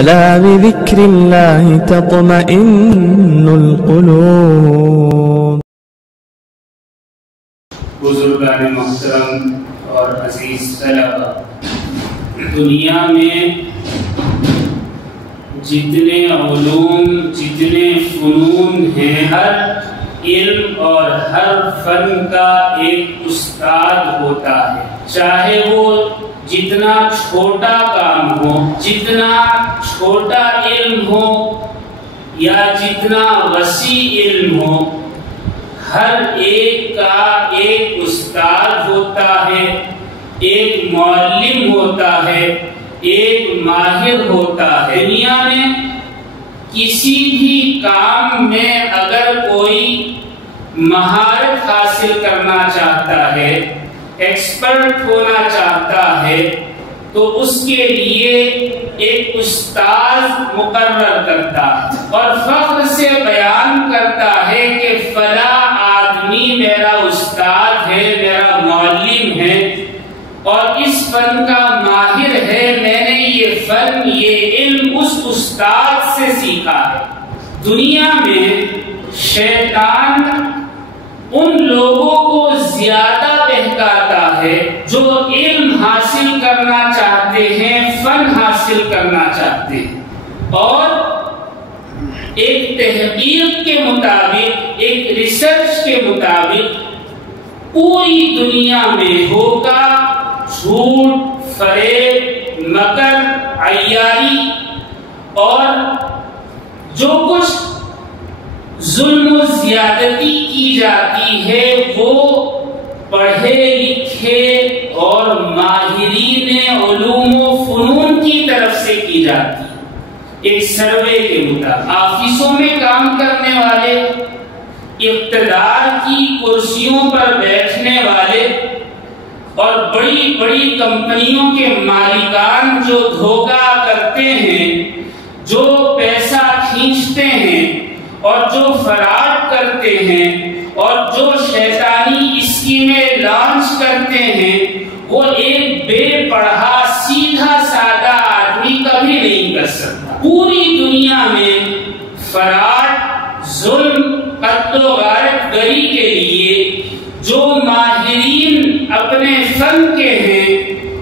ألا بذكر الله تطمئن القلوب. بزرگان محترم اور عزیز طلبہ، دنیا میں جتنے علوم، جتنے فنون ہیں، ہر علم اور ہر فن کا ایک استاد ہوتا ہے، چاہے وہ جتنا چھوٹا کام ہو، جتنا چھوٹا علم ہو یا جتنا وسیع علم ہو، ہر ایک کا ایک استاد ہوتا ہے، ایک معلم ہوتا ہے، ایک ماہر ہوتا ہے۔ دنیا میں کسی بھی کام میں اگر کوئی مہارت حاصل کرنا چاہتا ہے، ایکسپرٹ ہونا چاہتا ہے، تو اس کے لیے ایک استاد مقرر کرتا ہے اور فخر سے بیان کرتا ہے کہ فلاں آدمی میرا استاد ہے، میرا معلم ہے اور اس فن کا ماہر ہے، میں نے یہ فن، یہ علم اس استاد سے سیکھا ہے۔ دنیا میں شیطان ان لوگوں کو زیادہ بہکاتا ہے جو علم حاصل کرنا چاہتے ہیں، فن حاصل کرنا چاہتے ہیں، اور ایک تحقیق کے مطابق، ایک ریسرچ کے مطابق پوری دنیا میں دھوکہ، جھوٹ، فریب، مکر، عیاری اور جو کچھ ظلم و زیادتی کی جاتی ہے وہ پڑھے لکھے اور ماہرین علوم و فنون کی طرف سے کی جاتی ہے۔ ایک سروے کے مطابق آفیسوں میں کام کرنے والے، اقتدار کی کرسیوں پر بیٹھنے والے اور بڑی بڑی کمپنیوں کے مالکان جو دھوکہ کرتے ہیں، جو پیسہ کھینچتے ہیں اور جو فراڈ کرتے ہیں اور جو شیطانی اسکیمیں لانچ کرتے ہیں، وہ ایک بے پڑھا سیدھا سادہ آدمی کبھی نہیں کر سکتا۔ پوری دنیا میں فراڈ، ظلم، قتل و غارت گری کے لیے جو ماہرین اپنے فن کے ہیں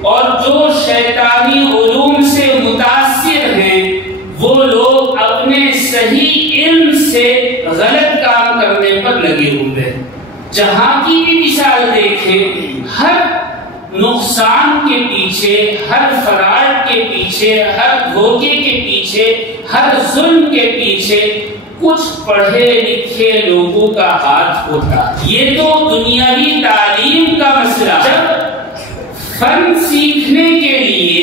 اور جو شیطانی علوم سے متاثر ہیں، وہ لوگ اپنے صحیح علم سے غلط کام کرنے پر لگے ہوئے ہیں۔ جہاں کی بھی مثال دیکھیں، ہر نقصان کے پیچھے، ہر فراڈ کے پیچھے، ہر دھوکے کے پیچھے، ہر ظلم کے پیچھے کچھ پڑھے لکھے لوگوں کا ہاتھ ہوتا ہے۔ یہ تو دنیاوی تعلیم کا مسئلہ۔ جب فن سیکھنے کے لیے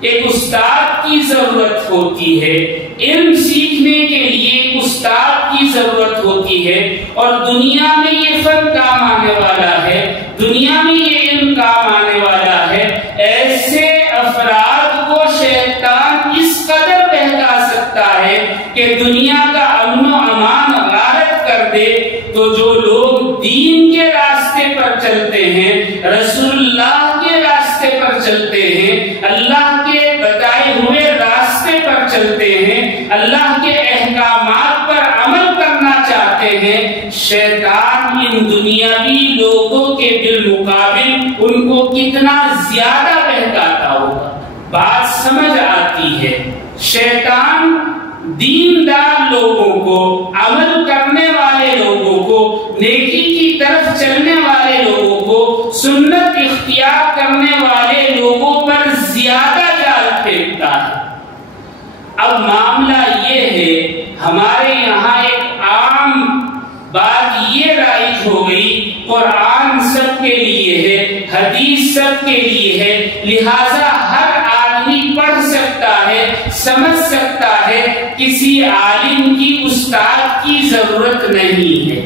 ایک استاد کی ضرورت ہوتی ہے، علم سیکھنے کے لیے ایک استاد کی ضرورت ہوتی ہے، اور دنیا میں یہ فن کام آنے والا ہے، دنیا میں یہ علم کام آنے والا ہے، ایسے افراد کو شیطان اس قدر بہکا سکتا ہے کہ دنیا کا امن و امان غارت کر دے۔ تو جو لوگ دین کے راستے پر چلتے ہیں، رسول اللہ کے راستے پر چلتے ہیں، اللہ کے بتائے ہوئے راستے پر چلتے ہیں، اللہ کے احکامات پر عمل کرنا چاہتے ہیں، شیطان ان دنیاوی لوگوں کے بالمقابل ان کو کتنا زیادہ بہکاتا ہوگا۔ بات سمجھ آتی ہے۔ شیطان دیندار لوگوں کو، عمل کرنے والے لوگوں کو، نیکی کی طرف چلنے والے لوگوں کو، سنت اختیار کرنے والے لوگوں پر زیادہ جال پھینکتا ہے۔ اب معاملہ یہ ہے، ہمارے یہاں ایک عام بات یہ رائج ہو گئی، قرآن سب کے لیے ہے، حدیث سب کے لیے ہے، لہذا ہر آدمی پڑھ سکتا ہے، سمجھ سکتا ہے، کسی عالم کی، استاد کی ضرورت نہیں ہے۔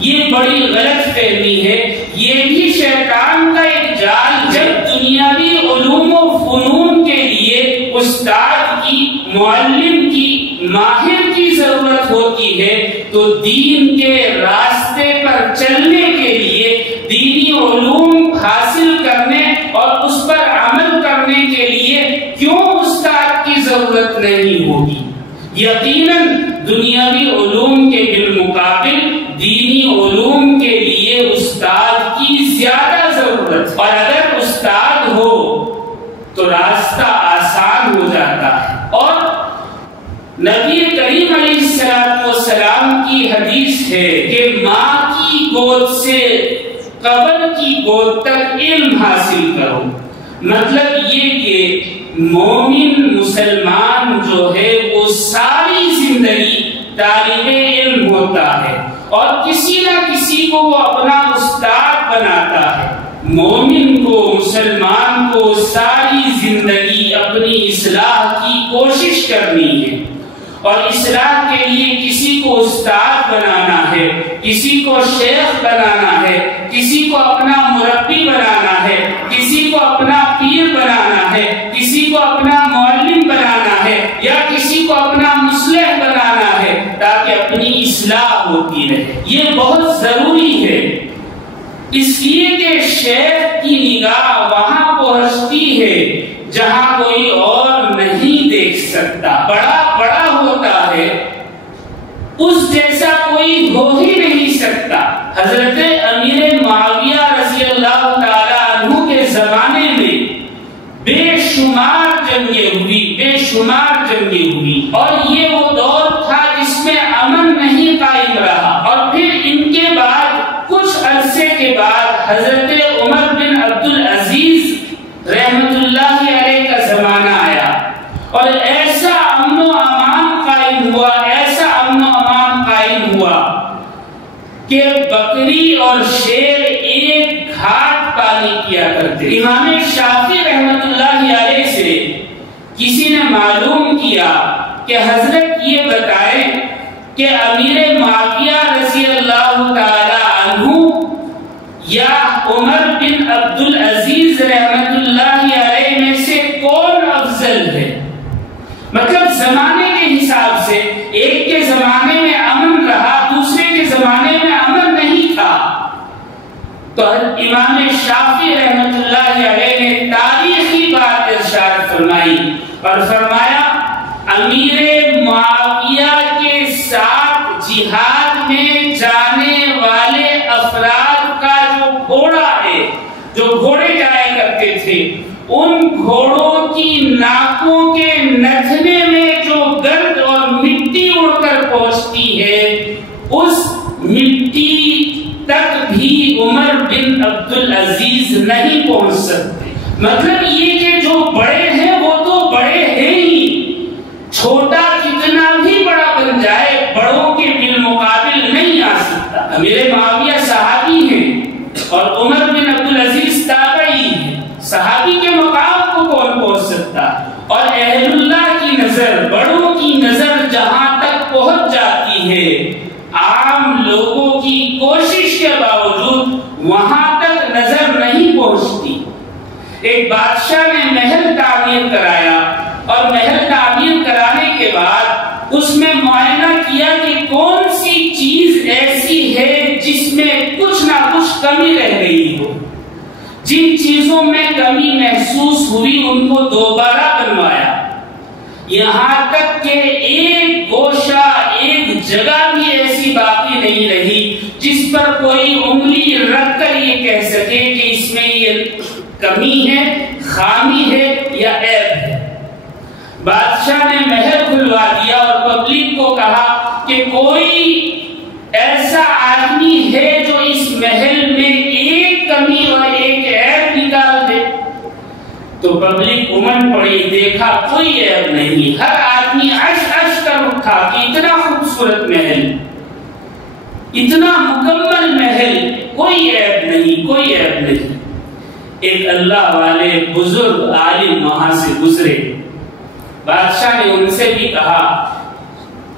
یہ بڑی غلط فہمی ہے، یہ بھی شیطان کا ایک جال۔ جب دنیاوی علوم و فنون کے لیے استاد کی، معلم کی، ماہر کی ضرورت ہوتی ہے، تو دین کے راستے پر چلنے کے لیے، دینی علوم حاصل کرنے اور اس پر عمل کرنے کے لیے کیوں استاد کی ضرورت ضرورت نہیں ہوگی۔ یقیناً دنیاوی علوم کے بالمقابل دینی علوم کے لیے استاد کی زیادہ ضرورت، اور اگر استاد ہو تو راستہ آسان ہو جاتا ہے۔ اور نبی کریم علیہ السلام کی حدیث ہے کہ ماں کی گود سے قبر کی گود تک علم حاصل کرو۔ مطلب یہ کہ مومن مسلمان جو ہے وہ ساری زندگی طالب علم ہوتا ہے اور کسی نہ کسی کو وہ اپنا استاد بناتا ہے۔ مومن کو، مسلمان کو ساری زندگی اپنی اصلاح کی کوشش کرنی ہے، اور اصلاح کے لیے کسی کو استاد بنانا ہے، کسی کو شیخ بنانا ہے، کسی کو اپنا مربی بنانا ہے، کسی کو اپنا پیر بنانا ہے، کسی کو اپنا معلم بنانا ہے، یا کسی کو اپنا مصلح بنانا ہے تاکہ اپنی اصلاح ہوتی رہے۔ یہ بہت ضروری ہے، اس لیے کہ شیخ کی نگاہ وہاں پہنچتی ہے جہاں کوئی اور نہیں دیکھ سکتا۔ بڑا ہوتا ہے، اس جیسا کوئی ہو ہی نہیں سکتا۔ حضرت امیر معاویہ رضی اللہ تعالی عنہ کے زمانے میں بے شمار جنگیں ہوئی، اور یہ وہ دور تھا جس میں امن نہیں قائم رہا۔ اور پھر ان کے بعد کچھ عرصے کے بعد حضرت عمر بن عبد العزیز رحمت اللہ علیہ کا زمانہ آیا، اور ایسا امن و امان ہوا کہ بکری اور شیر ایک گھاٹ پانی کیا کرتے۔ امام شافعی رحمت اللہ علیہ سے کسی نے معلوم کیا کہ حضرت یہ بتائیں کہ امیر معاویہ رضی اللہ تعالی عنہ یا عمر بن عبد العزیز رحمت اللہ علیہ میں سے کون افضل ہے؟ مطلب زمانے کے حساب سے ایک کے زمانے میں امن رہا، دوسرے کے زمانے میں امن نہیں تھا۔ تو امام شافعی رحمت اللہ علیہ نے تاریخی بات ارشاد فرمائی اور فرمایا امیر معاویہ کے ساتھ جہاد میں جانے والے افراد کا جو گھوڑا ہے، جو گھوڑے جایا کرتے تھے، ان گھوڑوں کی ناکوں کے نتھنے میں جو گرد اور مٹی اڑ کر پہنچتی ہے، اس مٹی تک بھی عمر بن عبد العزیز نہیں پہنچ سکتے۔ مطلب یہ کہ جو بڑے ہیں وہ تو بڑے ہیں ہی، چھوٹا کتنا بھی بڑا بن جائے بڑوں کے بالمقابل نہیں آ سکتا۔ امیر معاویہ صحابی ہیں اور عمر بن عبد العزیز تابعی ہیں، صحابی کے مقام کو کون پہنچ سکتا؟ اور اہل اللہ کی نظر، بڑوں کی نظر جہاں تک پہنچ جاتی ہے، عام لوگوں کی کوشش کے باوجود وہاں تک نظر نہیں پہنچتی۔ ایک بادشاہ نے محل تعمیر کرایا، اور محل تعمیر کرانے کے بعد اس میں معائنہ کیا کہ کون سی چیز ایسی ہے جس میں کچھ نہ کچھ کمی رہ گئی ہو۔ جن چیزوں میں کمی محسوس ہوئی ان کو دوبارہ بنوایا، یہاں تک کہ ایک گوشہ، ایک جگہ بھی ایسی باقی نہیں رہی جس پر کوئی انگلی رکھ کر یہ کہہ سکے کہ اس میں یہ کمی ہے، خامی ہے یا عیب ہے۔ بادشاہ نے محل کھلوا دیا اور پبلک کو کہا کہ کوئی ایسا آدمی ہے جو اس محل میں ایک کمی اور ایک عیب نکال دے۔ تو پبلک امن پڑی، دیکھا کوئی عیب نہیں، ہر آدمی عش کر اٹھا کہ اتنا خوبصورت محل، اتنا مکمل محل، کوئی عیب نہیں، کوئی عیب نہیں۔ ایک اللہ والے بزرگ عالم وہاں سے گزرے، بادشاہ نے ان سے بھی کہا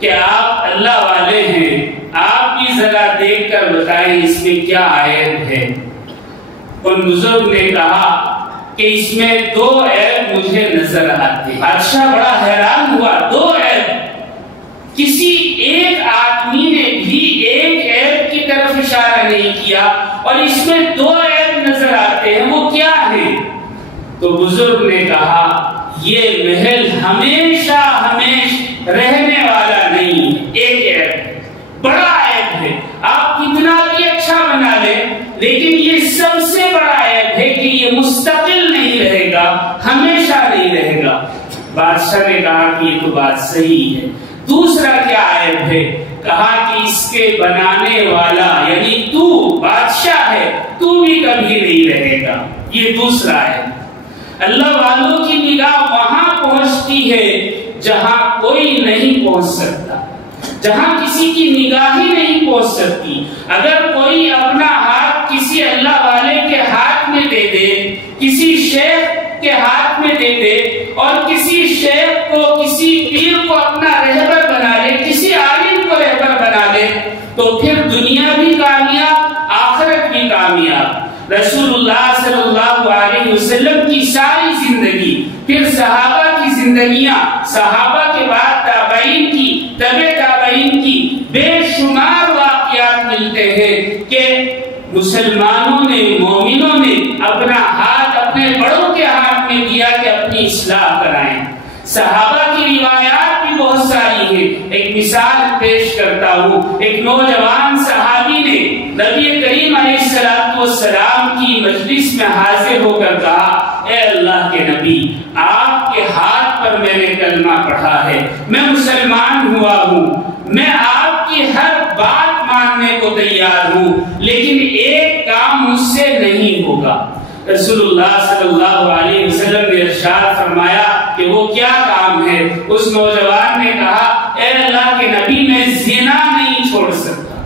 کہ آپ اللہ والے ہیں، آپ بھی ذرا دیکھ کر بتائیں اس میں کیا عیب ہے۔ ان بزرگ نے کہا کہ اس میں 2 عیب مجھے نظر آتے۔ بادشاہ بڑا حیران ہوا، 2 عیب؟ کسی ایک آدمی نے بھی ایک عیب کی طرف اشارہ نہیں کیا، اور اس میں 2 عیب نظر آتے ہیں، وہ کیا ہیں؟ تو بزرگ نے کہا یہ محل ہمیشہ رہنے والا نہیں، ایک عیب ہے، بڑا عیب ہے۔ آپ کتنا بھی اچھا بنا لیں، لیکن یہ سب سے بڑا عیب ہے کہ یہ مستقل نہیں رہے گا، ہمیشہ نہیں رہے گا۔ بادشاہ نے کہا کہ یہ تو بات صحیح ہے۔ دوسرا کیا عیب ہے؟ کہا کہ اس کے بنانے والا یعنی تو بادشاہ ہے، تو بھی کبھی نہیں رہے گا، یہ دوسرا ہے۔ اللہ والوں کی نگاہ وہاں پہنچتی ہے جہاں کوئی نہیں پہنچ سکتا، جہاں کسی کی نگاہ ہی نہیں پہنچ سکتی۔ اگر کوئی اپنا ہاتھ کسی اللہ والے کے ہاتھ میں دے دے، کسی شیخ کے ہاتھ میں دے دے، اور کسی شیخ کو، کسی پیر کو اپنا رہبر بنا لے، کسی عالم کو رہبر بنا لے، تو پھر دنیا بھی کامیاب، آخرت بھی کامیاب۔ رسول اللہ صلی اللہ علیہ وسلم کی ساری زندگی، پھر صحابہ کی زندگیاں، صحابہ کے بعد تابعین کی، تبع تابعین کی بے شمار واقعات ملتے ہیں کہ مسلمانوں نے، مومنوں نے اپنا ہاتھ اپنے بڑوں کے ہاتھ میں دیا کہ اپنی اصلاح کرائیں۔ صحابہ کی روایات بھی بہت ساری ہیں۔ ایک مثال پیش کرتا ہوں۔ ایک نوجوان صحابی نے نبی کریم علیہ السلام کی مجلس میں حاضر ہو کر کہا، اے اللہ کے نبی، آپ کے ہاتھ پر میں نے کلمہ پڑھا ہے، میں مسلمان ہوا ہوں، میں آپ کی ہر بات ماننے کو تیار ہوں، لیکن ایک کام مجھ سے نہیں ہوگا۔ رسول اللہ صلی اللہ علیہ وسلم نے ارشاد فرمایا کہ وہ کیا کام ہے؟ اس نوجوان نے کہا، اے اللہ کے نبی، میں زنا نہیں چھوڑ سکتا۔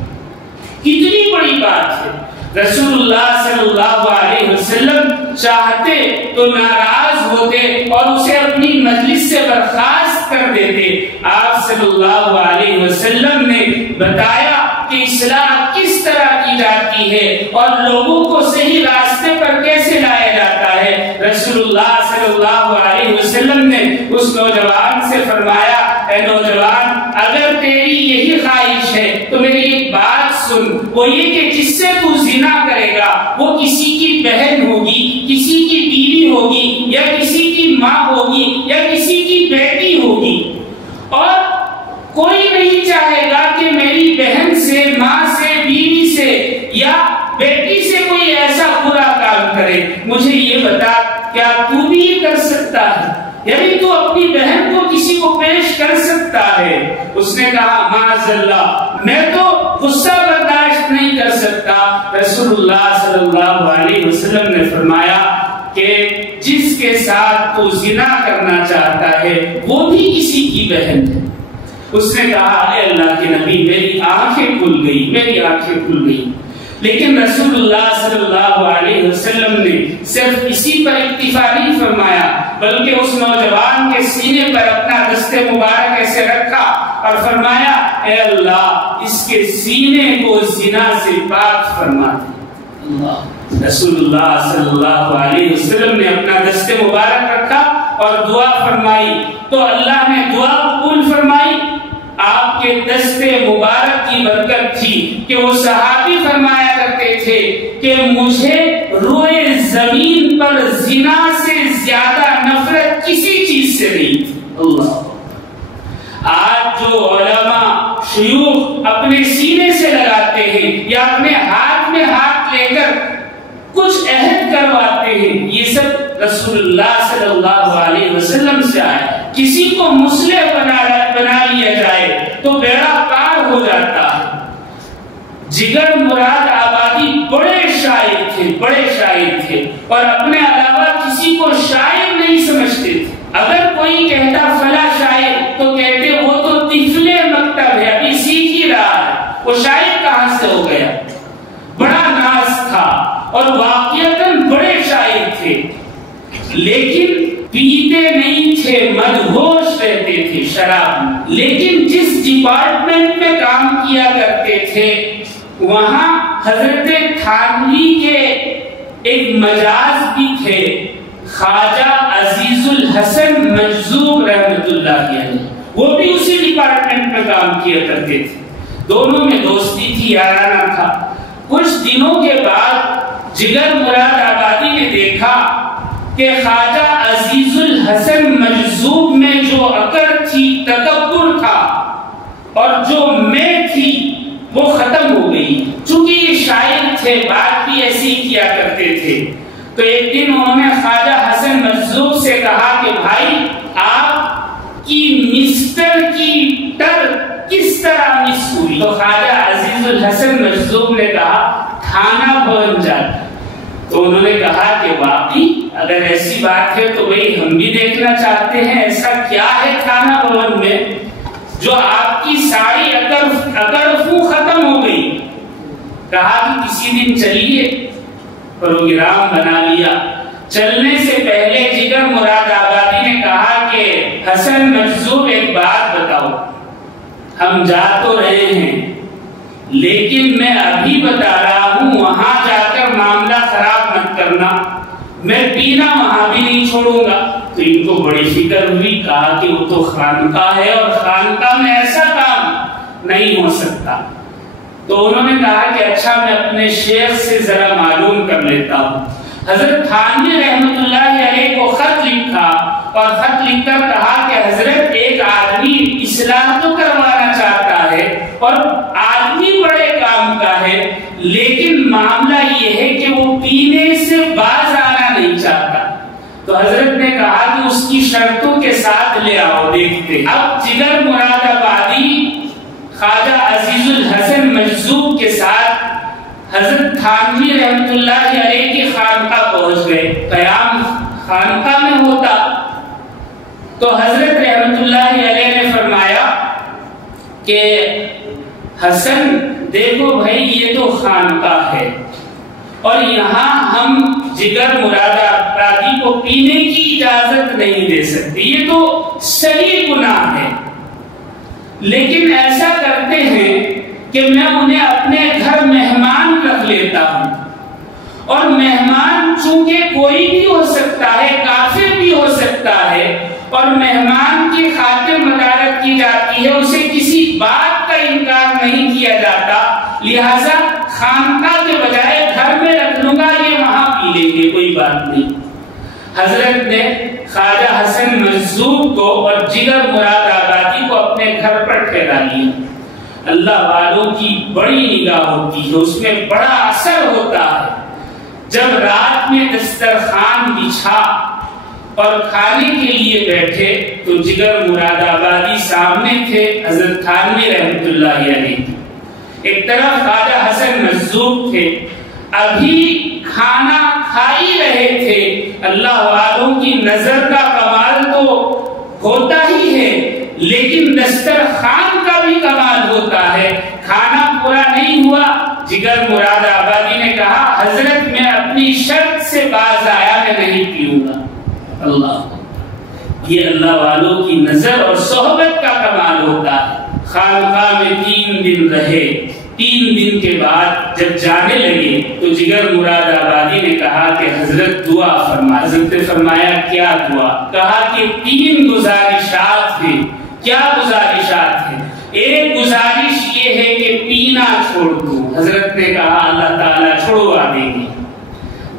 کتنی بڑی بات ہے۔ رسول اللہ صلی اللہ علیہ وسلم چاہتے تو ناراض ہوتے اور اسے اپنی مجلس سے برخاست کر دیتے۔ آپ صلی اللہ علیہ وسلم نے بتایا کہ اصلاح کس طرح کی جاتی ہے اور لوگوں کو صحیح راستے پر کیسے لایا جاتا ہے۔ رسول اللہ صلی اللہ علیہ وسلم نے اس نوجوان سے فرمایا، اے نوجوان، اگر تیری یہی خواہش ہے تو میری ایک بات سن، وہ یہ کہ جس سے تو زنا کرے گا وہ کسی کی بہن ہوگی، کسی کی بیوی ہوگی، یا کسی کی ماں ہوگی، یا کسی کی بیٹی ہوگی، اور کوئی نہیں چاہے گا کہ میری بہن سے، ماں سے، بیوی سے یا بیٹی سے کوئی ایسا برا کام کرے۔ مجھے یہ بتا، کیا تو بھی یہ کر سکتا ہے؟ یعنی تو اپنی بہن کو کسی کو پیش کر سکتا ہے؟ اس نے کہا، معاذ اللہ، میں تو غصہ برداشت نہیں کر سکتا۔ رسول اللہ صلی اللہ علیہ وسلم نے فرمایا کہ جس کے ساتھ تو زنا کرنا چاہتا ہے وہ بھی کسی کی بہن ہے۔ اس نے کہا، اے اللہ کے نبی، میری آنکھیں کھل گئی، میری آنکھیں کھل گئی۔ لیکن رسول اللہ صلی اللہ علیہ وسلم نے صرف اسی پر اکتفا نہیں فرمایا، بلکہ اس نوجوان کے سینے پر اپنا دست مبارک ایسے رکھا اور فرمایا، اے اللہ، اس کے سینے کو زنا سے پاک فرما دے۔ رسول اللہ صلی اللہ علیہ وسلم نے اپنا دست مبارک رکھا اور دعا فرمائی، تو اللہ نے دعا قبول فرمائی۔ آپ کے دست مبارک کی برکت تھی کہ وہ صحابی فرمایا کرتے تھے کہ مجھے روئے زمین پر زنا سے زیادہ نفرت کسی چیز سے نہیں تھی۔ اللہ، آج جو علماء شیوخ اپنے سینے سے لگاتے ہیں یا اپنے ہاتھ میں ہاتھ لے کر کچھ عہد کرواتے ہیں، یہ سب رسول اللہ صلی اللہ علیہ وسلم سے آئے۔ کسی کو مصلح بنا لیا جائے تو بیڑا پار ہو جاتا ہے۔ جگر مراد آبادی بڑے شاعر تھے، بڑے شاعر تھے، اور اپنے علاوہ کسی کو شاعر نہیں سمجھتے تھے۔ اگر کوئی کہتا فلاں شاعر تو کہتے وہ تو طفل مکتب ہے، ابھی سیکھ ہی رہا ہے، وہ شاعر کہاں سے ہو گیا۔ بڑا ناز تھا اور واقعتاً بڑے شاعر تھے، لیکن پیتے نہیں تھے، مدہوش رہتے تھے شراب۔ لیکن جس ڈپارٹمنٹ میں کام کیا کرتے تھے وہاں حضرت تھانوی کے ایک مجاز بھی تھے، خواجہ عزیز الحسن مجذوب رحمت اللہ علیہ، وہ بھی اسی ڈپارٹمنٹ میں کام کیا کرتے تھے۔ دونوں میں دوستی تھی، یارانہ تھا۔ کچھ دنوں کے بعد جگر مراد آبادی نے دیکھا کہ خواجہ عزیز الحسن الحسن مجذوب میں جو اکڑ تھی، تکبر تھا اور جو میں تھی وہ ختم ہو گئی. چونکہ یہ شاعر تھے، بات بھی ایسی کیا کرتے تھے. تو ایک دن انہوں نے خواجہ حسن مجذوب سے کہا کہ بھائی آپ کی مسٹر کی ٹر کس طرح مس ہوئی؟ تو خواجہ عزیز الحسن مجذوب نے کہا تھانہ بن جاتا. تو انہوں نے کہا کہ واقعی اگر ایسی بات ہے تو بھئی ہم بھی دیکھنا چاہتے ہیں ایسا کیا ہے تھانہ بھون میں جو آپ کی ساری اکڑ ختم ہو گئی. کہا کہ کسی دن چلیے، پروگرام بنا لیا. چلنے سے پہلے جگر مراد آبادی نے کہا کہ حسن مجذوب ایک بات بتاؤ، ہم جا تو رہے ہیں لیکن میں ابھی بتا رہا ہوں وہاں جا کر معاملہ خراب مت کرنا، میں پینا وہاں بھی نہیں چھوڑوں گا. تو ان کو بڑی فکر ہوئی. کہا کہ وہ تو خانقاہ ہے اور خانقاہ میں ایسا کام نہیں ہو سکتا. تو انہوں نے کہا کہ اچھا میں اپنے شیخ سے ذرا معلوم کر لیتا ہوں. حضرت تھانوی رحمت اللہ علیہ کو خط لکھا اور خط لکھ کر کہا کہ حضرت ایک آدمی اصلاح تو کروانا چاہتا ہے اور آدمی بڑے کام کا ہے، لیکن معاملہ یہ ہے کہ وہ پینے سے باز آنا نہیں چاہتا. تو حضرت نے کہا کہ اس کی شرطوں کے ساتھ لے آؤ دیکھتے. اب جگر مراد آبادی خواجہ عزیز الحسن مجذوب کے ساتھ حضرت تھانوی رحمت اللہ علیہ کی خانقاہ پہنچ گئے. قیام خانقاہ میں ہوتا تو حضرت رحمت اللہ علیہ نے فرمایا کہ حسن دیکھو بھائی یہ تو خانقاہ ہے اور یہاں ہم جگر مراد آبادی کو پینے کی اجازت نہیں دے سکتے، یہ تو صریح گناہ ہے. لیکن ایسا کرتے ہیں کہ میں انہیں اپنے گھر مہمان رکھ لیتا ہوں، اور مہمان چونکہ کوئی بھی ہو سکتا ہے، کافر بھی ہو سکتا ہے، اور مہمان کی خاطر مدارت کی جاتی ہے، اسے کسی بات کا انکار نہیں کیا جاتا. لہذا خانقاہ کے بجائے گھر میں رکھ لوں گا، یہ وہاں پی لیں گے، کوئی بات نہیں. حضرت نے خواجہ حسن مجذوب کو اور جگر مراد آبادی کو اپنے گھر پر ٹھہرا لیا. اللہ والوں کی بڑی نگاہ ہوتی ہے، اس میں بڑا اثر ہوتا ہے. جب رات میں دسترخوان بچھا اور کھانے کے لیے بیٹھے تو جگر مراد آبادی سامنے تھے، حضرت تھانوی رحمت اللہ علیہ. ایک طرف خواجہ حسن مجذوب تھے، ابھی کھانا کھا ہی رہے تھے. اللہ والوں کی نظر کا کمال تو ہوتا ہی ہے، لیکن دسترخوان کا بھی کمال ہوتا ہے. کھانا پورا نہیں ہوا، جگر مراد آبادی نے کہا حضرت میں اپنی شرط سے باز آیا، میں نہیں پیوں گا. اللہ، یہ اللہ والوں کی نظر اور صحبت کا کمال ہوتا ہے. خانقاہ میں 3 دن رہے. 3 دن کے بعد جب جانے لگے تو جگر مراد آبادی نے کہا کہ حضرت دعا فرما. حضرت نے فرمایا کیا دعا؟ کہا کہ 3 گزارشات ہیں. کیا گزارشات ہیں؟ ایک گزارش یہ ہے کہ پینا چھوڑ دو. حضرت نے کہا اللہ تعالیٰ چھوڑوا دیں گے.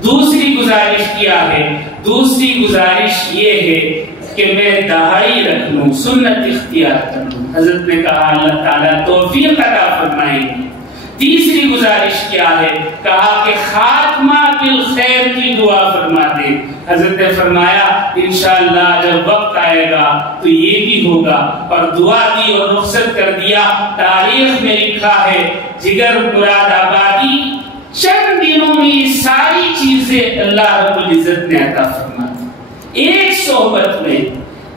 دوسری گزارش کیا ہے؟ دوسری گزارش یہ ہے کہ میں دہائی رکھ لوں، سنت اختیار کر لوں. حضرت نے کہا اللہ تعالیٰ توفیق عطا فرمائیں گے. تیسری گزارش کیا ہے؟ کہا کہ خاتمہ بالخیر کی دعا فرما دے. حضرت نے فرمایا انشاءاللہ جب وقت آئے گا تو یہ بھی ہوگا، اور دعا دی اور رخصت کر دیا. تاریخ میں لکھا ہے جگر مراد آبادی چند دنوں میں ساری چیزیں اللہ رب العزت نے عطا فرما دی. ایک صحبت میں،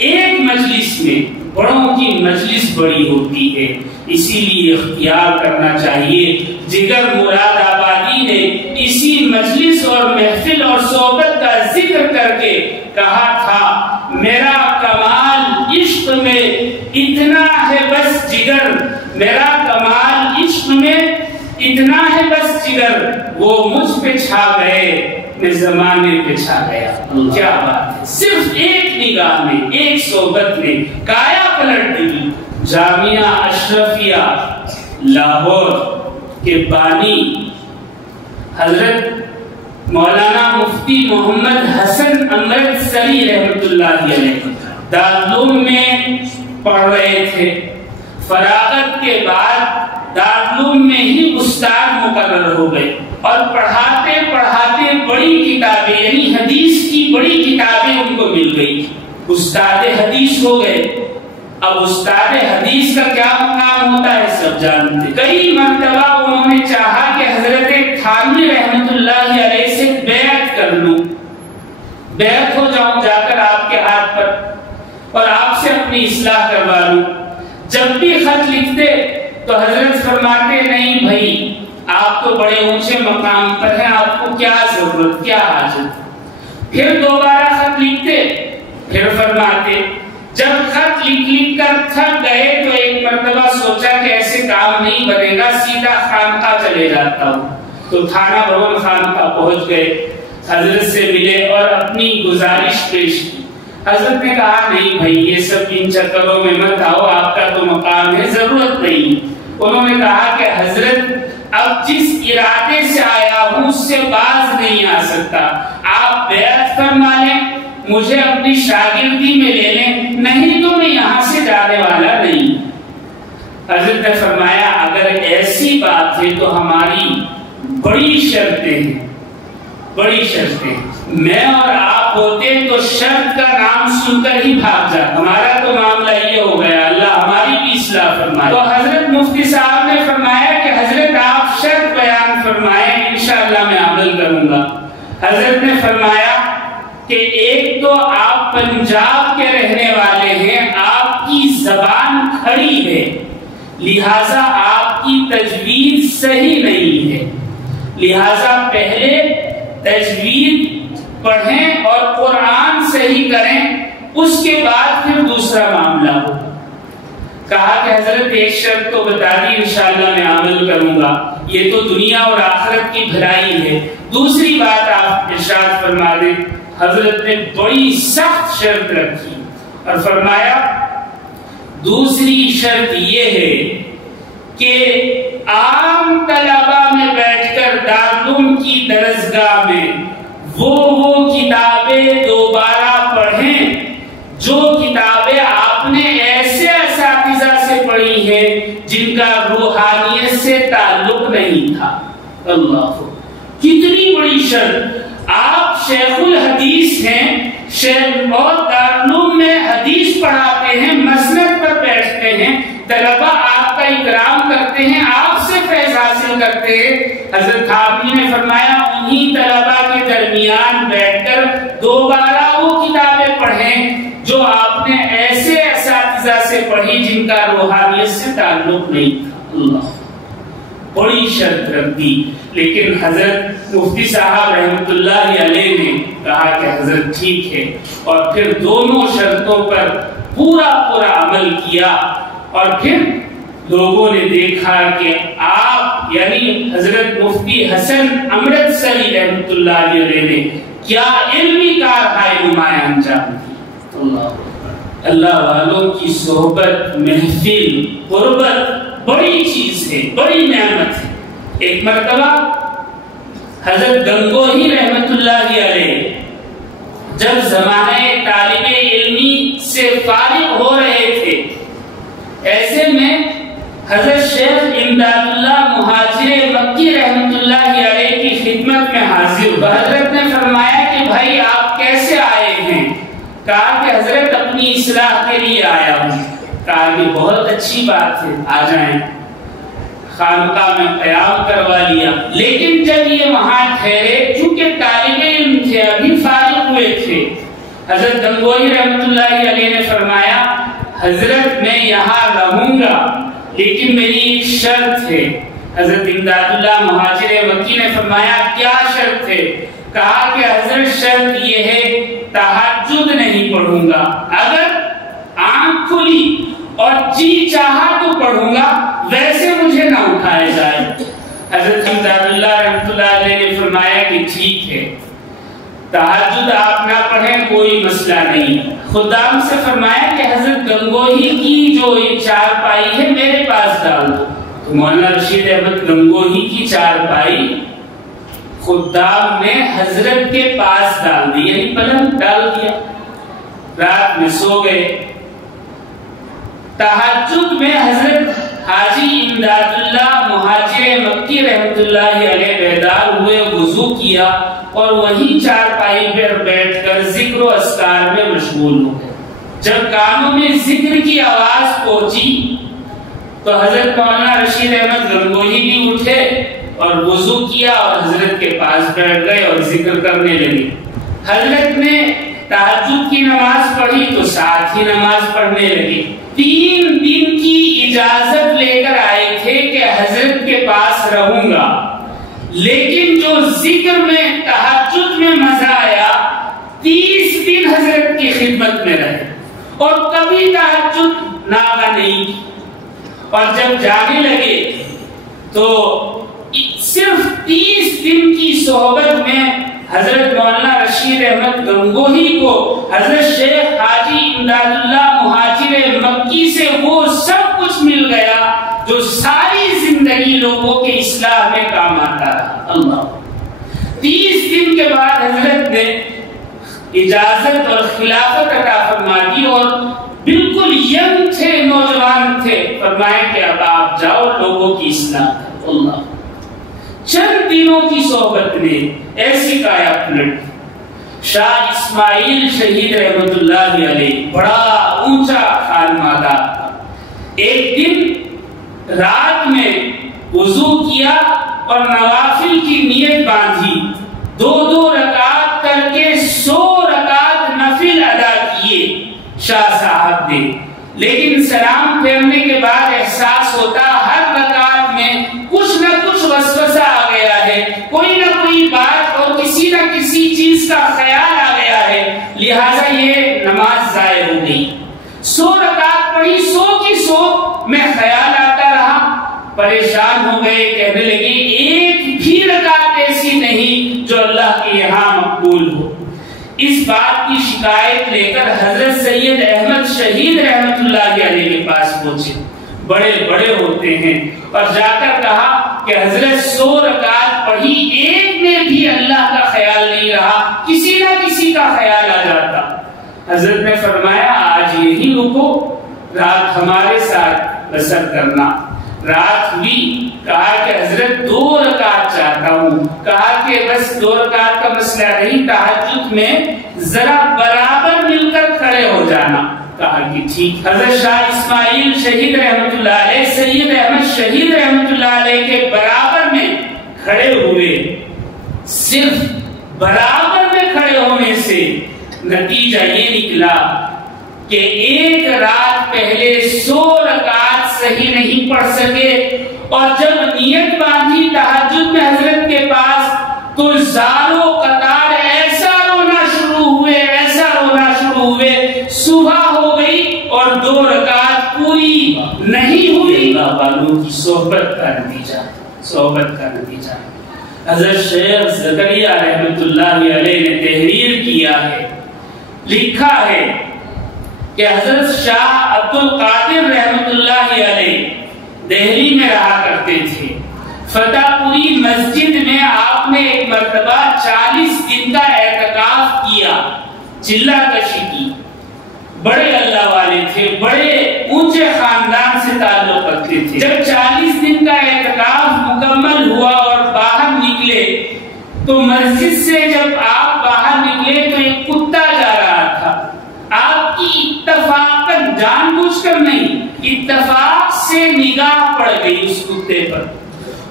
ایک مجلس میں. بڑوں کی مجلس بڑی ہوتی ہے، اسی لیے اختیار کرنا چاہیے. جگر مراد آبادی نے اسی مجلس اور محفل اور صحبت کا ذکر کر کے کہا تھا میرا کمال عشق میں اتنا ہے بس جگر، میرا کمال عشق میں اتنا ہے بس جگر، وہ مجھ پہ چھا گئے میں زمانے پہ چھا گیا. کیا بات ہے! صرف ایک نگاہ میں، ایک صحبت میں کایا پلٹ دی. جامعہ اشرفیہ لاہور کے بانی حضرت مولانا مفتی محمد حسن امرتسری رحمۃ اللہ علیہ دارالعلوم میں پڑھ رہے تھے. فراغت کے بعد دارالعلوم میں ہی استاد مقرر ہو گئے اور پڑھاتے پڑھاتے بڑی کتابیں یعنی حدیث کی بڑی کتابیں ان کو مل گئی. استاد حدیث ہو گئے. اب استاد حدیث کا کیا مقام ہوتا ہے سب جانتے. کئی مرتبہ انہوں نے چاہا کہ حضرت تھانوی رحمۃ اللہ علیہ سے بیعت کر لوں, بیعت ہو جاؤں جا کر آپ کے ہاتھ پر اور آپ سے اپنی اصلاح کروا لوں. جب بھی خط لکھتے تو حضرت فرماتے نہیں بھائی آپ تو بڑے اونچے مقام پر ہیں, آپ کو کیا ضرورت کیا حاجت. پھر دوبارہ خط لکھتے پھر فرماتے. جب خط لکھ کر تھک گئے تو ایک مرتبہ سوچا کہ ایسے کام نہیں بنے گا, سیدھا خانقاہ چلے جاتا ہوں. تو تھانہ بھون خانقاہ پہنچ گئے, حضرت سے ملے اور اپنی گزارش پیش کی. حضرت نے کہا نہیں بھائی یہ سب ان چکروں میں مت آؤ, آپ کا تو مقام ہے, ضرورت نہیں. انہوں نے کہا کہ حضرت اب جس ارادے سے آیا ہوں اس سے باز نہیں آ سکتا, آپ بیعت فرما لیں, مجھے اپنی شاگردی میں لے لیں, نہیں تو میں یہاں سے جانے والا نہیں. حضرت نے فرمایا اگر ایسی بات ہے تو ہماری بڑی شرطیں ہیں, بڑی شرطیں. میں اور آپ ہوتے تو شرط کا نام سن کر ہی بھاگ جاتا, ہمارا تو معاملہ یہ ہو گیا, اللہ ہماری بھی اصلاح فرمائے. تو حضرت مفتی صاحب نے فرمایا کہ حضرت آپ شرط بیان فرمائیں, انشاءاللہ میں عمل کروں گا. حضرت نے فرمایا کہ ایک تو آپ پنجاب کے رہنے والے ہیں, آپ کی زبان کھڑی ہے, لہذا آپ کی تجوید صحیح نہیں ہے, لہذا پہلے تجوید پڑھیں اور قرآن صحیح کریں, اس کے بعد پھر دوسرا معاملہ ہو. کہا کہ حضرت ایک شرط تو بتا دی, انشاءاللہ میں عمل کروں گا, یہ تو دنیا اور آخرت کی بھلائی ہے. دوسری بات آپ ارشاد فرما دیں. حضرت نے بڑی سخت شرط رکھی اور فرمایا دوسری شرط یہ ہے کہ عام طلبہ میں بیٹھ کر دارالعلوم کی درسگاہ میں وہ کتابیں دوبارہ پڑھیں جو کتابیں آپ نے ایسے اساتذہ سے پڑھی ہیں جن کا روحانیت سے تعلق نہیں تھا. اللہ کتنی بڑی شرط. آپ شیخ الحدیث ہیں, شیخ اور دارالعلوم میں حدیث پڑھاتے ہیں, مسند پر بیٹھتے ہیں, طلبہ آپ کا اکرام کرتے ہیں, آپ سے فیض حاصل کرتے ہیں. حضرت تھانوی نے فرمایا انہی طلبہ کے درمیان بیٹھ کر دوبارہ وہ کتابیں پڑھیں جو آپ نے ایسے اساتذہ سے پڑھی جن کا روحانیت سے تعلق نہیں تھا. اللہ بڑی شرط رکھ دی. لیکن حضرت مفتی صاحب رحمۃ اللہ علیہ نے کہا کہ حضرت ٹھیک ہے, اور پھر دونوں شرطوں پر پورا عمل کیا. اور پھر لوگوں نے دیکھا کہ آپ یعنی حضرت مفتی حسن امرتسری رحمۃ اللہ علیہ نے کیا علمی کارنامے نمایاں انجام دی. اللہ والوں کی صحبت, محفل, قربت بڑی چیز ہے, بڑی نعمت ہے. ایک مرتبہ حضرت گنگوہی رحمت اللہ علیہ جب زمانہ طالب علمی سے فارغ ہو رہے تھے, ایسے میں حضرت شیخ امداد اللہ مہاجر مکی رحمت اللہ علیہ کی خدمت میں حاضر ہوئے. حضرت نے فرمایا کہ بھائی آپ کیسے آئے ہیں؟ کہا کہ حضرت اپنی اصلاح کے لیے آیا ہوں. کہا کہ بہت اچھی بات ہے, آ جائیں. خانقاہ میں قیام کروا لیا. لیکن جب یہ وہاں ٹھہرے, چونکہ طالب علم تھے, ابھی فارغ ہوئے تھے, حضرت گنگوہی رحمت اللہ علیہ نے فرمایا حضرت میں یہاں رہوں گا لیکن میری ایک شرط ہے. حضرت امداد اللہ مہاجر مکی نے فرمایا کیا شرط ہے؟ کہا کہ حضرت شرط یہ ہے تہجد نہیں پڑھوں گا, اگر آنکھ کھلی اور جی چاہا تو پڑھوں گا, ویسے مجھے نہ اٹھایا جائے. حضرت امداد اللہ رحمت اللہ علیہ نے فرمایا کہ ٹھیک ہے, تہجد آپ نہ پڑھیں کوئی مسئلہ نہیں. خدام سے فرمایا کہ حضرت گنگوہی کی جو چارپائی ہے میرے پاس ڈال دو. تو مولانا رشید احمد گنگوہی کی چارپائی خدام نے حضرت کے پاس ڈال دی، یعنی پلنگ ڈال دیا، رات میں سو گئے۔ تہجد میں حضرت حاجی امداد اللہ مہاجر مکی رحمت اللہ علیہ بیدار ہوئے، وضو کیا اور وہیں چارپائی پر بیٹھ کر ذکر و اذکار میں مشغول ہو گئے۔ جب کانوں میں ذکر کی آواز پہنچی تو حضرت مولانا رشید احمد گنگوہی بھی اٹھے اور وضو کیا اور حضرت کے پاس بیٹھ گئے اور ذکر کرنے لگے۔ حضرت نے تہجد کی نماز پڑھی تو ساتھ ہی نماز پڑھنے لگے۔ 3 دن کی اجازت لے کر آئے تھے کہ حضرت کے پاس رہوں گا، لیکن جو ذکر میں تہجد میں مزہ آیا 30 دن حضرت کی خدمت میں رہے اور کبھی تہجد ناغہ نہیں کی، اور جب جانے لگے تو صرف 30 دن کی صحبت میں حضرت مولانا رشید احمد گنگوہی کو حضرت شیخ حاجی امداد اللہ مہاجر مکی سے وہ سب کچھ مل گیا جو ساری زندگی لوگوں کے اصلاح میں کام آتا رہا۔ اللہ 30 دن کے بعد حضرت نے اجازت اور خلافت عطا فرما دی اور بالکل ینگ تھے، نوجوان تھے، فرمایا کہ اب آپ جاؤ لوگوں کی اصلاح کرو۔ اللہ چند دنوں کی صحبت نے ایسی کایا پلٹ۔ شاہ اسماعیل شہید رحمت اللہ علیہ بڑا اونچا خانمادہ تھا۔ ایک دن رات میں وضو کیا اور نوافل کی نیت باندھی، 2 رکعت کر کے 100 رکعت نفل ادا کیے شاہ صاحب نے، لیکن سلام پھیرنے کے بعد احساس ہوتا ہر رکعت میں کچھ نہ کچھ وسوسہ آ گیا ہے، کوئی نہ کوئی بات اور کسی نہ کسی چیز کا خیال آ گیا ہے، لہٰذا یہ نماز ضائع ہو گئی۔ 100 رکعت پڑھی، 100 کی 100 میں خیال آتا رہا، پریشان ہو گئے، کہنے لگے ایک بھی رکعت ایسی نہیں جو اللہ کے یہاں مقبول ہو۔ اس بات کی شکایت لے کر حضرت سید احمد شہید رحمت اللہ علیہ کے پاس پہنچے، بڑے بڑے ہوتے ہیں، اور جا کر کہا کہ حضرت 100 رکعت پڑھی، ایک میں بھی اللہ کا خیال نہیں رہا، کسی نہ کسی کا خیال آ جاتا۔ حضرت نے فرمایا آج یہی رکو، رات ہمارے ساتھ بسر کرنا۔ رات ہوئی، کہا کہ حضرت 2 رکعت چاہتا ہوں، کہا کہ بس 2 رکعت کا مسئلہ نہیں، تہجد میں ذرا برابر مل کر کھڑے ہو جانا۔ کہا کہ ٹھیک۔ حضرت شاہ اسماعیل شہید رحمت اللہ علیہ سید احمد شہید رحمت اللہ علیہ کے برابر میں کھڑے ہوئے۔ صرف برابر میں کھڑے ہونے سے نتیجہ یہ نکلا کہ ایک رات پہلے 100 رکعت صحیح نہیں پڑھ سکے، اور جب نیت باندھی تہجد میں حضرت کے پاس تو زاروں قطار ایسا رونا شروع ہوئے، ایسا رونا شروع ہوئے، صبح ہو گئی اور 2 رکعت پوری نہیں ہوئی۔ اللہ والوں کی صحبت کا نتیجہ، صحبت کا نتیجہ۔ حضرت شیخ زکریا رحمت اللہ علیہ نے تحریر کیا ہے، لکھا ہے کہ حضرت شاہ عبد القادر رحمت اللہ علیہ دہلی میں رہا کرتے تھے۔ فتح پوری مسجد میں آپ نے ایک مرتبہ 40 دن کا اعتکاف کیا، چلہ کشی کی۔ بڑے اللہ والے تھے، بڑے اونچے خاندان سے تعلق رکھتے تھے۔ جب 40 دن کا اعتکاف مکمل ہوا اور باہر نکلے تو مسجد سے جب آپ باہر نکلے تو ایک کتا جا رہا تھا۔ آپ کی اتفاقاً، جان بوجھ کر نہیں، اتفاق سے نگاہ پڑ گئی اس کتے پر۔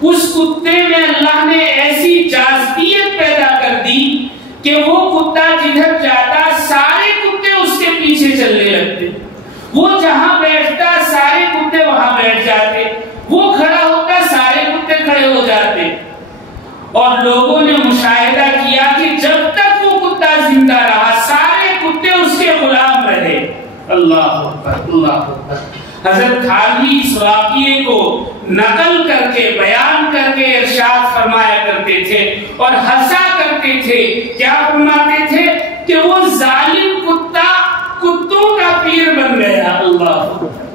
اس کتے میں اللہ نے ایسی جاذبیت پیدا کر دی کہ وہ کتا جدھر جاتا سارے کتے اس کے پیچھے چلنے لگتے، وہ جہاں بیٹھتا سارے کتے وہاں بیٹھ جاتے، وہ کھڑا ہوتا سارے کتے کھڑے ہو جاتے۔ اور لوگوں نے مشاہدہ کیا کہ جب تک وہ کتا زندہ رہا سارے کتے اس کے غلام رہے۔ اللہ اکبر، اللہ اکبر۔ حضرت تھانوی اس واقعے کو نقل کر کے، بیان کر کے ارشاد فرمایا کرتے تھے اور ہنسا کرتے تھے۔ کیا فرماتے تھے کہ وہ ظالم کتا کتوں کا پیر بن گیا۔ اللہ اکبر،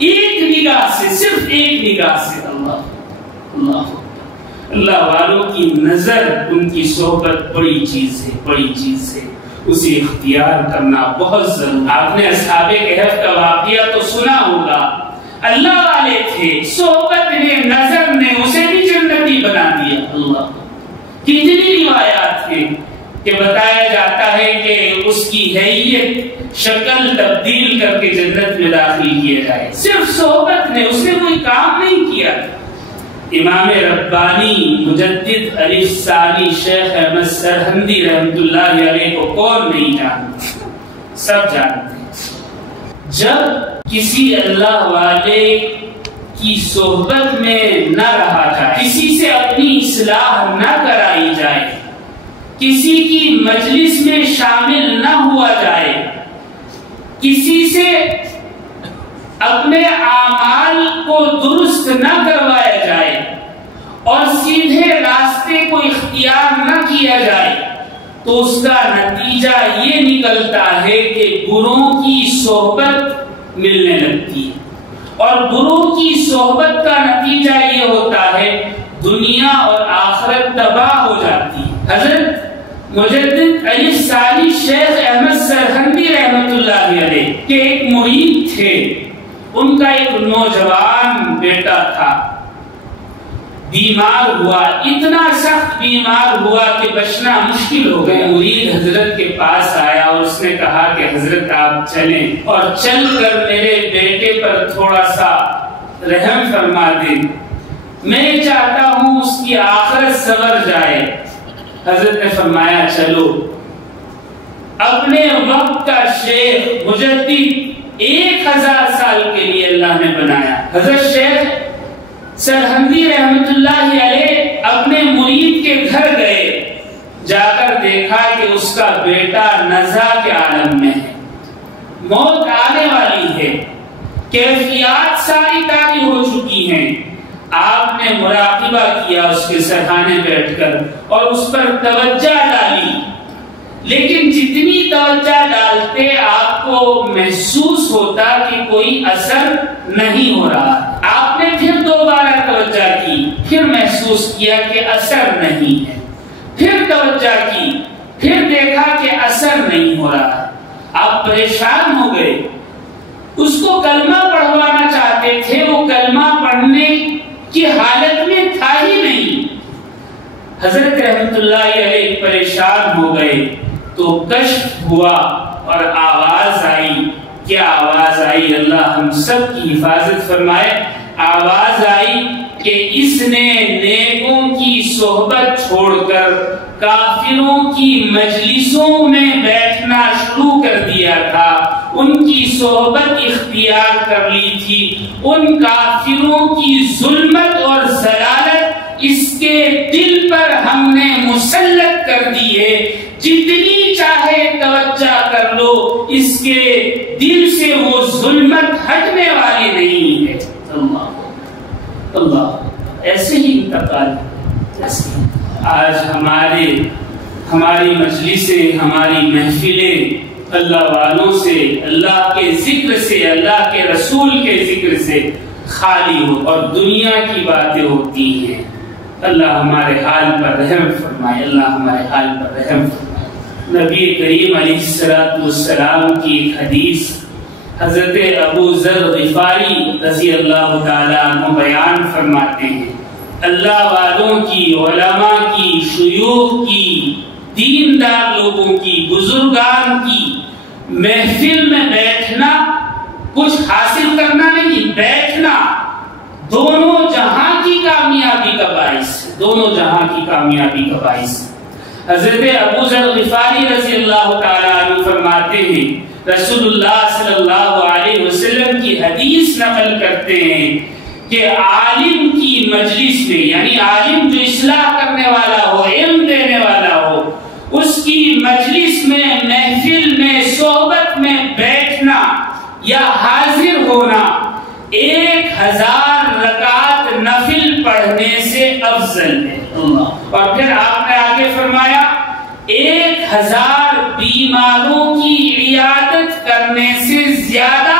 ایک نگاہ سے، صرف ایک نگاہ سے۔ اللہ اللہ اللہ والوں کی نظر، ان کی صحبت بڑی چیز ہے، بڑی چیز ہے، اسے اختیار کرنا بہت ضروری۔ آپ نے اصحاب کہف کا واقعہ تو سنا ہوگا، اللہ والے تھے، صحبت نے، نظر نے اسے بھی جنتی بنا دیا۔ اللہ کتنی روایات ہیں کہ بتایا جاتا ہے کہ اس کی حیت، شکل تبدیل کر کے جنت میں داخل کیا جائے، صرف صحبت نے، اس نے کوئی کام نہیں کیا۔ امام ربانی مجدد الف ثانی شیخ احمد سرہندی رحمت اللہ علیہ کو کون نہیں جانتا، سب جانتے ہیں۔ جب کسی اللہ والے کی صحبت میں نہ رہا جائے، کسی سے اپنی اصلاح نہ کرائی جائے، کسی کی مجلس میں شامل نہ ہوا جائے، کسی سے اپنے اعمال کو درست نہ کروایا جائے اور سیدھے راستے کو اختیار نہ کیا جائے، تو اس کا نتیجہ یہ نکلتا ہے کہ بروں کی صحبت ملنے لگتی ہے، اور بروں کی صحبت کا نتیجہ یہ ہوتا ہے دنیا اور آخرت تباہ ہو جاتی ہے۔ حضرت مجدد الف ثانی شیخ احمد سرہندی رحمت اللہ علیہ کے ایک مرید تھے، ان کا ایک نوجوان بیٹا تھا، بیمار ہوا، اتنا سخت بیمار ہوا کہ بچنا مشکل ہو گیا۔ مرید حضرت کے پاس آیا اور اس نے کہا کہ حضرت آپ چلیں اور چل کر میرے بیٹے پر تھوڑا سا رحم فرما دیں، میں چاہتا ہوں اس کی آخرت سنور جائے۔ حضرت نے فرمایا چلو۔ اپنے وقت کا شیخ مجدد 1000 سال کے لیے اللہ نے بنایا۔ حضرت شیخ سرہندی رحمت اللہ علیہ اپنے مرید کے گھر گئے، جا کر دیکھا کہ اس کا بیٹا نزع کے عالم میں ہے، موت آنے والی ہے، کیفیات ساری طاری ہو چکی ہیں۔ آپ نے مراقبہ کیا اس کے سرہانے بیٹھ کر اور اس پر توجہ ڈالی، لیکن جتنی توجہ ڈالتے آپ کو محسوس ہوتا کہ کوئی اثر نہیں ہو رہا۔ آپ نے پھر دوبارہ توجہ کی، پھر محسوس کیا کہ اثر نہیں ہے، پھر توجہ کی، پھر دیکھا کہ اثر نہیں ہو رہا۔ آپ پریشان ہو گئے، اس کو کلمہ پڑھوانا چاہتے تھے، وہ کلمہ پڑھنے کی حالت میں تھا ہی نہیں۔ حضرت رحمت اللہ علیہ پریشان ہو گئے تو کشف ہوا اور آواز آئی۔ کیا آواز آئی؟ اللہ ہم سب کی حفاظت فرمائے۔ آواز آئی کہ اس نے نیکوں کی صحبت چھوڑ کر کافروں کی مجلسوں میں بیٹھنا شروع کر دیا تھا، ان کی صحبت اختیار کر لی تھی، ان کافروں کی ظلمت اور ضلالت اس کے دل پر ہم نے مسلط کر دی ہے، جتنی چاہے توجہ کر لو، اس کے دل سے وہ ظلمت ہٹنے والی نہیں ہے۔ اللہ اللہ ایسے ہی انتقال۔ آج ہماری مجلسیں، ہماری محفلیں اللہ والوں سے، اللہ کے ذکر سے، اللہ کے رسول کے ذکر سے خالی ہو اور دنیا کی باتیں ہوتی ہیں۔ اللہ ہمارے حال پر رحم فرمائے، اللہ ہمارے حال پر رحم فرمائے۔ نبی کریم علیہ السلام کی ایک حدیث حضرت ابو ذر غفاری رضی اللہ تعالیٰ عنہ بیان فرماتے ہیں، اللہ والوں کی، علماء کی، شیوخ کی، دیندار لوگوں کی، بزرگان کی محفل میں بیٹھنا کچھ حاصل کرنا نہیں، بیٹھنا دونوں جہاں کی کامیابی کا باعث، دونوں جہاں کی کامیابی کا باعث۔ حضرت ابو ذر غفاری رضی اللہ تعالیٰ عنہ فرماتے ہیں، رسول اللہ صلی اللہ علیہ وسلم کی حدیث نقل کرتے ہیں کہ عالم کی مجلس میں، یعنی عالم جو اصلاح کرنے والا ہو، علم دینے والا ہو، اس کی مجلس میں، محفل میں، صحبت میں بیٹھنا یا حاضر ہونا 1000 رکعت نفل پڑھنے سے افضل ہے۔ اور پھر آپ نے آگے فرمایا 1000 بیماروں کی عیادت کرنے سے زیادہ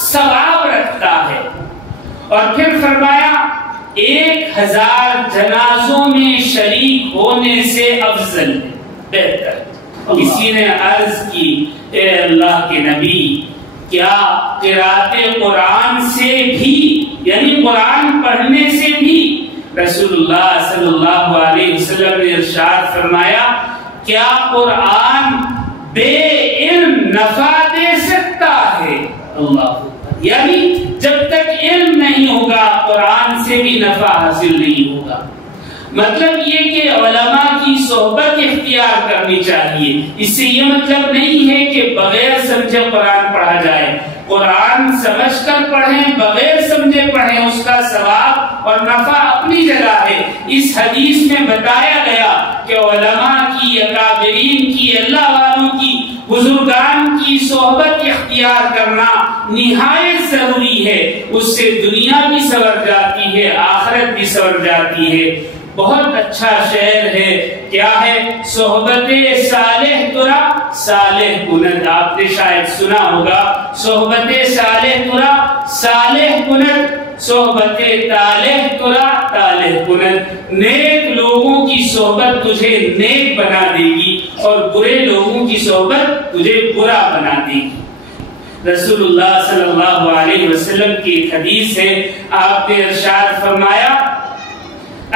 ثواب رکھتا ہے۔ اور پھر فرمایا 1000 جنازوں میں شریک ہونے سے افضل ہے، بہتر۔ کسی نے عرض کی اے اللہ کے نبی، کیا قرأت قرآن سے بھی، یعنی قرآن پڑھنے سے بھی؟ رسول اللہ صلی اللہ علیہ وسلم نے ارشاد فرمایا، کیا قرآن بے علم نفع دے سکتا ہے؟ اللہ، یعنی جب تک علم نہیں ہوگا قرآن سے بھی نفع حاصل نہیں ہوگا۔ مطلب یہ کہ علماء کی صحبت اختیار کرنی چاہیے۔ اس سے یہ مطلب نہیں ہے کہ بغیر سمجھے قرآن پڑھا جائے، قرآن سمجھ کر پڑھیں، بغیر سمجھے پڑھیں، اس کا ثواب اور نفع اپنی جگہ ہے۔ اس حدیث میں بتایا گیا کہ علماء کی، اکابرین کی، اللہ والوں کی، بزرگان کی صحبت اختیار کرنا نہایت ضروری ہے۔ اس سے دنیا بھی سنور جاتی ہے، آخرت بھی سنور جاتی ہے۔ بہت اچھا شعر ہے، کیا ہے؟ صحبت صالح ترا صالح کند، آپ نے شاید سنا ہوگا، صحبت صالح ترا صالح کند، صحبت طالح ترا طالح کند۔ نیک لوگوں کی صحبت تجھے نیک بنا دے گی اور برے لوگوں کی صحبت تجھے برا بنا دے گی۔ رسول اللہ صلی اللہ علیہ وسلم کی ایک حدیث ہے، آپ نے ارشاد فرمایا،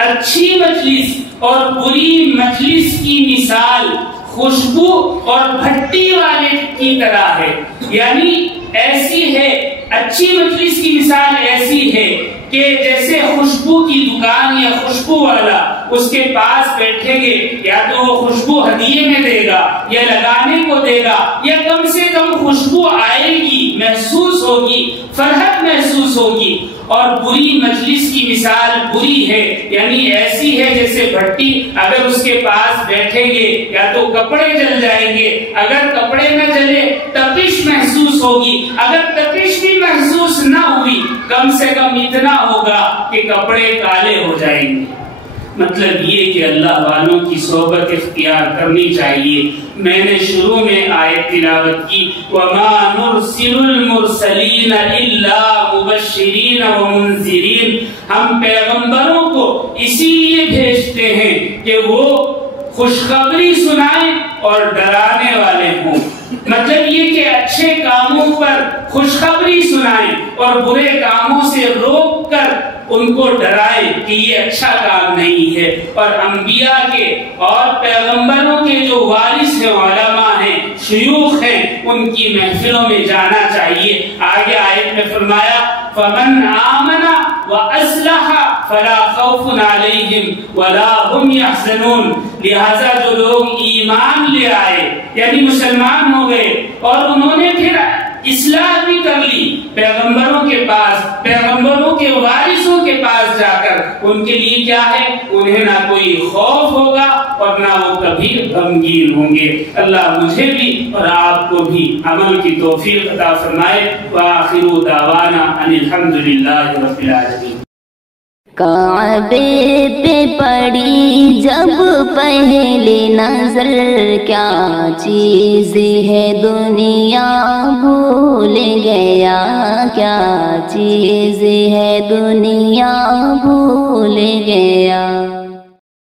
اچھی مجلس اور بری مجلس کی مثال خوشبو اور بھٹی والے کی طرح ہے، یعنی ایسی ہے، اچھی مجلس کی مثال ایسی ہے کہ جیسے خوشبو کی دکان یا خوشبو والا اس کے پاس بیٹھیں گے، یا تو وہ خوشبو ہدیے میں دے گا یا لگانے کو دے گا، یا کم سے کم خوشبو آئے گی، محسوس ہوگی، فرحت محسوس ہوگی۔ اور بری مجلس کی مثال بری ہے، یعنی ایسی ہے جیسے بھٹی، اگر اس کے پاس بیٹھیں گے یا تو کپڑے جل جائیں گے، اگر کپڑے نہ جلے تپش محسوس ہوگی، اگر تپش بھی محسوس نہ ہوئی کم سے کم اتنا ہوگا کہ کپڑے کالے ہو جائیں گے۔ مطلب یہ کہ اللہ والوں کی صحبت اختیار کرنی چاہیے۔ میں نے شروع میں آیت تلاوت کی، وَمَا نُرْسِلُ الْمُرْسَلِينَ إِلَّا مُبَشِّرِينَ وَمُنذِرِينَ، ہم پیغمبروں کو اسی لیے بھیجتے ہیں کہ وہ خوشخبری سنائیں اور ڈرانے والے ہوں۔ مطلب یہ کہ اچھے کاموں پر خوشخبری سنائیں اور برے کاموں سے روک کر ان کو ڈرائے کہ یہ اچھا کام نہیں ہے۔ اور انبیاء کے اور پیغمبروں کے جو وارث ہیں، علماء ہیں، شیوخ ہیں، ان کی محفلوں میں جانا چاہیے۔ آگے آیت میں فرمایا، فَمَنْ آمَنَ وَأَصْلَحَ فَلَا خَوْفٌ عَلَيْهِمْ وَلَا هُمْ يَحْزَنُونَ، لہذا جو لوگ ایمان لے آئے یعنی مسلمان ہو گئے اور انہوں نے پھر اصلاح بھی کر لی، پیغمبروں کے پاس، پیغمبروں کے وارثوں کے پاس جا کر، ان کے لیے کیا ہے؟ انہیں نہ کوئی خوف ہوگا اور نہ وہ کبھی غمگین ہوں گے۔ اللہ مجھے بھی اور آپ کو بھی عمل کی توفیق عطا فرمائے۔ وآخر دعوانا ان الحمدللہ رب العالمین۔ کعبے پہ پڑی جب پہلی نظر، کیا چیز ہے دنیا بھول گیا، کیا چیز ہے دنیا بھول گیا۔